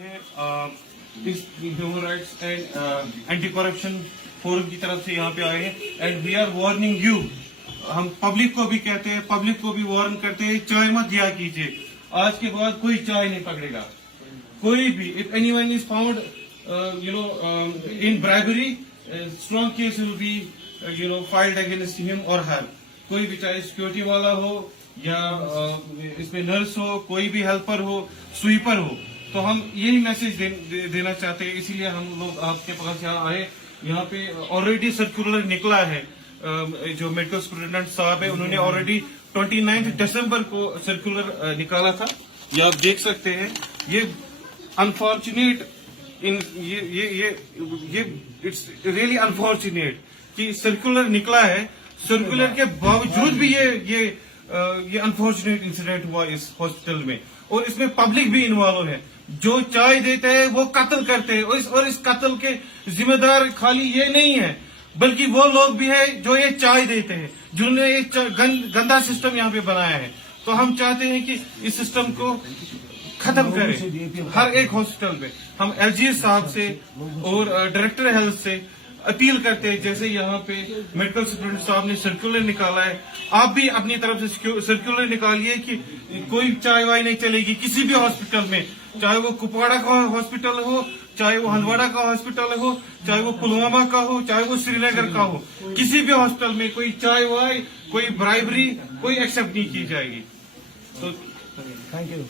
हैं इस human rights and anti corruption forum की तरफ से यहाँ पे आए हैं and we are warning you. हम पब्लिक को भी कहते हैं, पब्लिक को भी वार्न करते हैं, चाय मत दिया कीजिए। आज के बाद कोई चाय नहीं पकड़ेगा, कोई भी। If anyone is found in bribery, strong case will be filed against him और हर। कोई भी, चाहे सिक्योरिटी वाला हो या इसमें नर्स हो, कोई भी हेल्पर हो, स्वीपर हो, तो हम यही मैसेज देना चाहते हैं। इसीलिए हम लोग आपके पास यहाँ आए। यहाँ पे ऑलरेडी सर्कुलर निकला है, जो मेडिकल स्टूडेंट साहब है उन्होंने ऑलरेडी 29 दिसंबर को सर्कुलर निकाला था। ये आप देख सकते हैं। ये अनफॉर्चुनेट ये इट्स रियली अनफॉर्चुनेट कि सर्कुलर निकला है। सर्कुलर के बावजूद भी ये अनफॉर्चुनेट इंसिडेंट हुआ इस हॉस्पिटल में, और इसमें पब्लिक भी इन्वॉल्व है। जो चाय देते हैं वो कत्ल करते हैं, और इस कत्ल के जिम्मेदार खाली ये नहीं है, बल्कि वो लोग भी है जो ये चाय देते हैं, जिन्होंने ये गंदा सिस्टम यहाँ पे बनाया है। तो हम चाहते हैं कि इस सिस्टम को खत्म करें हर एक हॉस्पिटल में। हम एलजी साहब से और डायरेक्टर हेल्थ से अपील करते हैं, जैसे यहाँ पे मेडिकल स्टूडेंट साहब ने सर्कुलर निकाला है, आप भी अपनी तरफ से सर्कुलर निकालिए कि कोई चाय वाय नहीं चलेगी किसी भी हॉस्पिटल में, चाहे वो कुपवाड़ा का हॉस्पिटल हो, चाहे वो हंदवाड़ा का हॉस्पिटल हो, चाहे वो पुलवामा का हो, चाहे वो श्रीनगर का हो, किसी भी हॉस्पिटल में कोई चाय वाय, कोई ब्राइबरी, कोई एक्सेप्ट नहीं की जाएगी। तो थैंक यू।